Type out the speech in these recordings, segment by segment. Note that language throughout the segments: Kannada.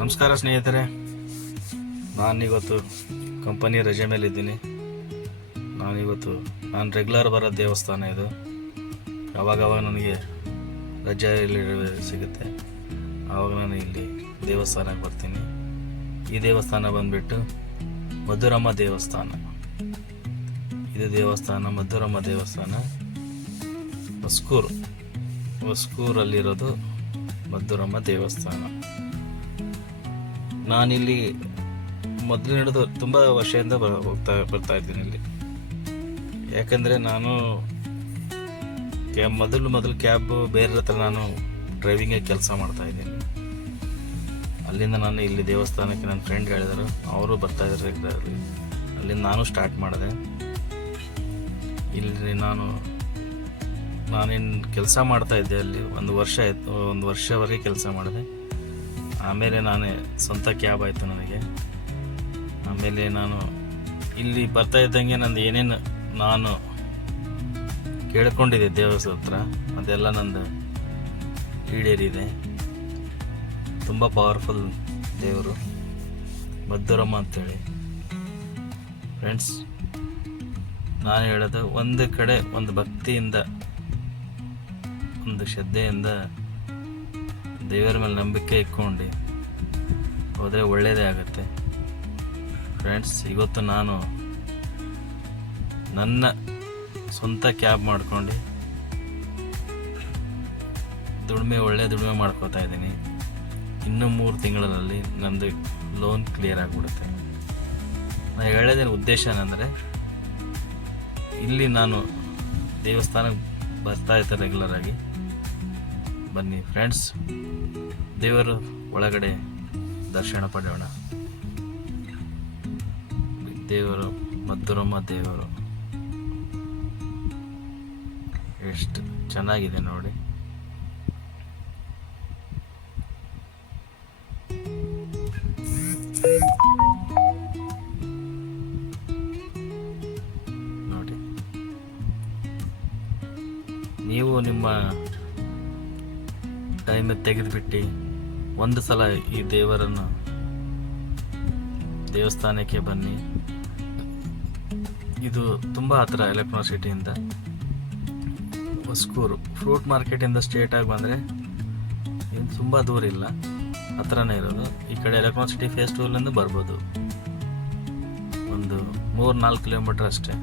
ನಮಸ್ಕಾರ ಸ್ನೇಹಿತರೆ, ನಾನಿವತ್ತು ಕಂಪನಿ ರಜೆ ಮೇಲಿದ್ದೀನಿ. ನಾನು ರೆಗ್ಯುಲರ್ ಬರೋ ದೇವಸ್ಥಾನ ಇದು. ಆವಾಗವಾಗ ನನಗೆ ರಜೆ ಸಿಗುತ್ತೆ, ಆವಾಗ ನಾನು ಇಲ್ಲಿ ದೇವಸ್ಥಾನಕ್ಕೆ ಬರ್ತೀನಿ. ಈ ದೇವಸ್ಥಾನ ಬಂದುಬಿಟ್ಟು ಮಧುರಮ್ಮ ದೇವಸ್ಥಾನ. ಇದು ದೇವಸ್ಥಾನ ಮಧುರಮ್ಮ ದೇವಸ್ಥಾನ, ಹೊಸ್ಕೂರಲ್ಲಿರೋದು ಮಧುರಮ್ಮ ದೇವಸ್ಥಾನ. ನಾನಿಲ್ಲಿ ಮೊದಲು ಹಿಡಿದು ತುಂಬ ವರ್ಷದಿಂದ ಬರ್ತಾ ಇದ್ದೀನಿ ಇಲ್ಲಿ. ಯಾಕಂದರೆ ನಾನು ಮೊದಲು ಕ್ಯಾಬ್ ಬೇರೆ ಹತ್ರ ನಾನು ಡ್ರೈವಿಂಗೇ ಕೆಲಸ ಮಾಡ್ತಾಯಿದ್ದೀನಿ. ಅಲ್ಲಿಂದ ನಾನು ಇಲ್ಲಿ ದೇವಸ್ಥಾನಕ್ಕೆ ನನ್ನ ಫ್ರೆಂಡ್ ಹೇಳಿದರು, ಅವರು ಬರ್ತಾಯಿದ್ದಾರೆ ರೆಗ್ಯುಲರ್ಲಿ. ಅಲ್ಲಿಂದ ನಾನು ಸ್ಟಾರ್ಟ್ ಮಾಡಿದೆ. ಇಲ್ಲಿ ನಾನೇನು ಕೆಲಸ ಮಾಡ್ತಾಯಿದ್ದೆ ಅಲ್ಲಿ ಒಂದು ವರ್ಷವರೆಗೆ ಕೆಲಸ ಮಾಡಿದೆ. ಆಮೇಲೆ ನಾನೇ ಸ್ವಂತ ಕ್ಯಾಬ್ ಆಯಿತು ನನಗೆ. ಆಮೇಲೆ ನಾನು ಇಲ್ಲಿ ಬರ್ತಾ ಇದ್ದಂಗೆ ನಂದು ಏನೇನು ನಾನು ಕೇಳ್ಕೊಂಡಿದ್ದೆ ದೇವಸ್ಥಾನ ಹತ್ರ, ಅದೆಲ್ಲ ನಂದು ಈಡೇರಿದೆ. ತುಂಬ ಪವರ್ಫುಲ್ ದೇವರು ಮಧುರಮ್ಮ ಅಂತೇಳಿ. ಫ್ರೆಂಡ್ಸ್, ನಾನು ಹೇಳೋದು, ಒಂದು ಕಡೆ ಒಂದು ಭಕ್ತಿಯಿಂದ, ಒಂದು ಶ್ರದ್ಧೆಯಿಂದ ದೇವರ ಮೇಲೆ ನಂಬಿಕೆ ಇಟ್ಕೊಂಡು ಹೋದರೆ ಒಳ್ಳೆಯದೇ ಆಗುತ್ತೆ. ಫ್ರೆಂಡ್ಸ್, ಇವತ್ತು ನಾನು ನನ್ನ ಸ್ವಂತ ಕ್ಯಾಬ್ ಮಾಡ್ಕೊಂಡು ಒಳ್ಳೆ ದುಡಿಮೆ ಮಾಡ್ಕೋತಾ ಇದ್ದೀನಿ. ಇನ್ನೂ 3 ತಿಂಗಳಲ್ಲಿ ನಂದು ಲೋನ್ ಕ್ಲಿಯರ್ ಆಗಿಬಿಡುತ್ತೆ. ನಾನು ಹೇಳೋದೇನು ಉದ್ದೇಶ ಏನಂದರೆ, ಇಲ್ಲಿ ನಾನು ದೇವಸ್ಥಾನಕ್ಕೆ ಬರ್ತಾ ಇರ್ತಾರೆ ರೆಗ್ಯುಲರಾಗಿ. ಬನ್ನಿ ಫ್ರೆಂಡ್ಸ್, ದೇವರು ಒಳಗಡೆ ದರ್ಶನ ಪಡೆಯೋಣ. ದೇವರು ಮಧುರಮ್ಮ ದೇವರು ಎಷ್ಟು ಚೆನ್ನಾಗಿದೆ ನೋಡಿ. ನೋಡಿ, ನೀವು ನಿಮ್ಮ ಟೈಮ್ ತೆಗೆದುಬಿಟ್ಟು ಒಂದು ಸಲ ಈ ದೇವಸ್ಥಾನಕ್ಕೆ ಬನ್ನಿ. ಇದು ತುಂಬ ಹತ್ರ ಎಲೆಕ್ಟ್ರಾನಿಕ್ ಸಿಟಿಯಿಂದ. ಹೊಸ್ಕೂರು ಫ್ರೂಟ್ ಮಾರ್ಕೆಟಿಂದ ಸ್ಟ್ರೇಟಾಗಿ ಬಂದರೆ ಇದು ತುಂಬ ದೂರ ಇಲ್ಲ, ಹತ್ರನೇ ಇರೋದು. ಈ ಕಡೆ ಎಲೆಕ್ಟ್ರಾನಿಕ್ ಸಿಟಿ ಫೇಸ್ 2 ಬರ್ಬೋದು. ಒಂದು 3-4 ಕಿಲೋಮೀಟ್ರ್ ಅಷ್ಟೇ.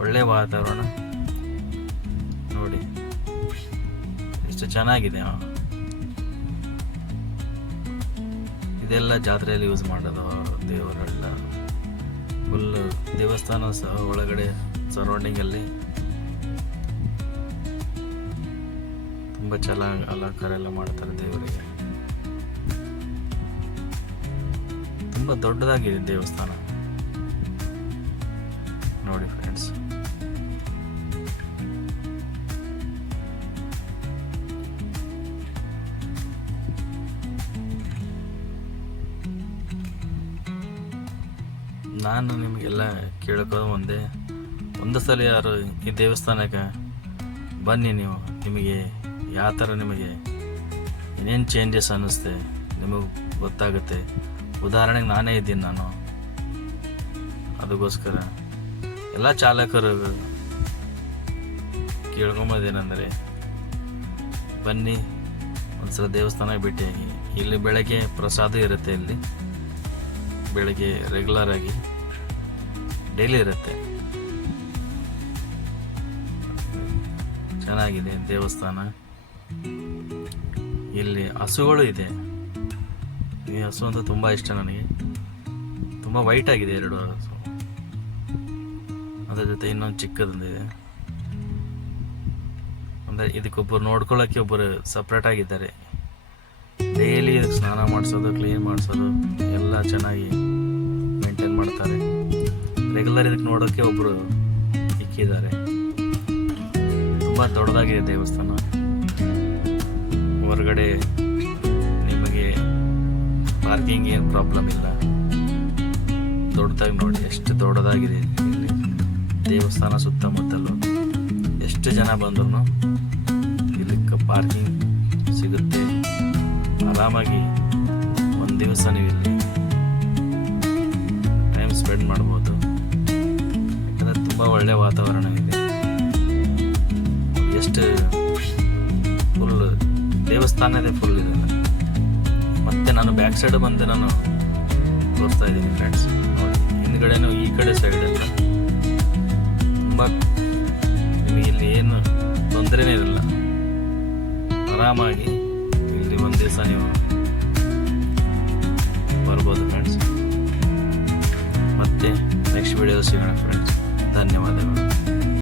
ಒಳ್ಳೆ ವಾತಾವರಣ ನೋಡಿ, ಎಷ್ಟು ಚೆನ್ನಾಗಿದೆ. ಇದೆಲ್ಲ ಜಾತ್ರೆಯಲ್ಲಿ ಯೂಸ್ ಮಾಡೋದು ದೇವರೆಲ್ಲ. ಫುಲ್ ದೇವಸ್ಥಾನ ಸಹ ಒಳಗಡೆ ಸರೌಂಡಿಂಗಲ್ಲಿ ತುಂಬ ಚೆನ್ನಾಗಿ ಅಲಂಕಾರ ಎಲ್ಲ ಮಾಡ್ತಾರೆ ದೇವರಿಗೆ. ತುಂಬ ದೊಡ್ಡದಾಗಿದೆ ದೇವಸ್ಥಾನ ನೋಡಿ ಫ್ರೆಂಡ್ಸ್. ನಾನು ನಿಮಗೆಲ್ಲ ಕೇಳ್ಕೋದು ಒಂದು ಸಲ ಯಾರು ಈ ದೇವಸ್ಥಾನಕ್ಕೆ ಬನ್ನಿ. ನಿಮಗೆ ಯಾವ ಥರ ನಿಮಗೆ ಏನೇನು ಚೇಂಜಸ್ ಅನ್ನಿಸ್ತೆ ನಿಮಗೆ ಗೊತ್ತಾಗುತ್ತೆ. ಉದಾಹರಣೆಗೆ ನಾನೇ ಇದ್ದೀನಿ. ನಾನು ಅದಕ್ಕೋಸ್ಕರ ಎಲ್ಲ ಚಾಲಕರು ಕೇಳ್ಕೊಂಬೋದೇನೆಂದರೆ, ಬನ್ನಿ ಒಂದು ಸಲ ದೇವಸ್ಥಾನಕ್ಕೆ ಭೇಟಿಯಾಗಿ. ಇಲ್ಲಿ ಬೆಳಗ್ಗೆ ಪ್ರಸಾದ ಇರುತ್ತೆ. ಇಲ್ಲಿ ಬೆಳಗ್ಗೆ ರೆಗ್ಯುಲರ್ ಆಗಿ ಡೈಲಿ ಇರುತ್ತೆ. ಚೆನ್ನಾಗಿದೆ ದೇವಸ್ಥಾನ. ಇಲ್ಲಿ ಹಸುಗಳು ಇದೆ. ಈ ಹಸು ಅಂತ ತುಂಬ ಇಷ್ಟ ನನಗೆ. ತುಂಬ ವೈಟ್ ಆಗಿದೆ 2 ಹಸು. ಅದರ ಜೊತೆ ಇನ್ನೊಂದು ಚಿಕ್ಕದೊಂದಿದೆ. ಅಂದರೆ ಇದಕ್ಕೊಬ್ಬರು ನೋಡ್ಕೊಳ್ಳೋಕ್ಕೆ ಒಬ್ಬರು ಸಪ್ರೇಟ್ ಆಗಿದ್ದಾರೆ. ಡೈಲಿ ಇದಕ್ಕೆ ಸ್ನಾನ ಮಾಡಿಸೋದು, ಕ್ಲೀನ್ ಮಾಡಿಸೋದು ಎಲ್ಲ ಚೆನ್ನಾಗಿ ಮೇಂಟೈನ್ ಮಾಡ್ತಾರೆ. ರೆಗ್ಯುಲರ್ ಇದಕ್ಕೆ ನೋಡೋಕ್ಕೆ ಒಬ್ಬರು ಇಕ್ಕಿದ್ದಾರೆ. ತುಂಬ ದೊಡ್ಡದಾಗಿದೆ ದೇವಸ್ಥಾನ. ಹೊರಗಡೆ ನಿಮಗೆ ಪಾರ್ಕಿಂಗ್ ಏನು ಪ್ರಾಬ್ಲಮ್ ಇಲ್ಲ. ದೊಡ್ಡದಾಗಿ ನೋಡಿ, ಎಷ್ಟು ದೊಡ್ಡದಾಗಿದೆ ಇಲ್ಲಿ ದೇವಸ್ಥಾನ. ಸುತ್ತಮುತ್ತಲು ಎಷ್ಟು ಜನ ಬಂದ್ರು ಇಲ್ಲಿ ಪಾರ್ಕಿಂಗ್ ಸಿಗುತ್ತೆ. ಆರಾಮಾಗಿ ಒಂದು ದಿವಸ ನೀವು ಇಲ್ಲಿ ಟೈಮ್ ಸ್ಪೆಂಡ್ ಮಾಡ್ಬೋದು. ಯಾಕಂದರೆ ತುಂಬ ಒಳ್ಳೆಯ ವಾತಾವರಣ ಇದೆ. ಎಷ್ಟು ಫುಲ್ ದೇವಸ್ಥಾನದೇ ಫುಲ್ ಇದೆ. ಮತ್ತೆ ನಾನು ಬ್ಯಾಕ್ ಸೈಡ್ ಬಂದು ನಾನು ತೋರಿಸ್ತಾ ಇದ್ದೀನಿ ಫ್ರೆಂಡ್ಸ್. ನೋಡಿ ಹಿಂದ್ಗಡೆನೂ ಈ ಕಡೆ ಸೈಡೆಲ್ಲ ತುಂಬ ನಿಮಗೆ ಇಲ್ಲಿ ಏನು ತೊಂದರೆನೇ ಇರಲ್ಲ. ಆರಾಮಾಗಿ ಇಲ್ಲಿ ಒಂದು ದಿವಸ ನೀವು ಬರ್ಬೋದು ಫ್ರೆಂಡ್ಸ್. ಮತ್ತೆ ನೆಕ್ಸ್ಟ್ ವಿಡಿಯೋ ಸಿಗೋಣ ಫ್ರೆಂಡ್ಸ್. ಧನ್ಯವಾದಗಳು.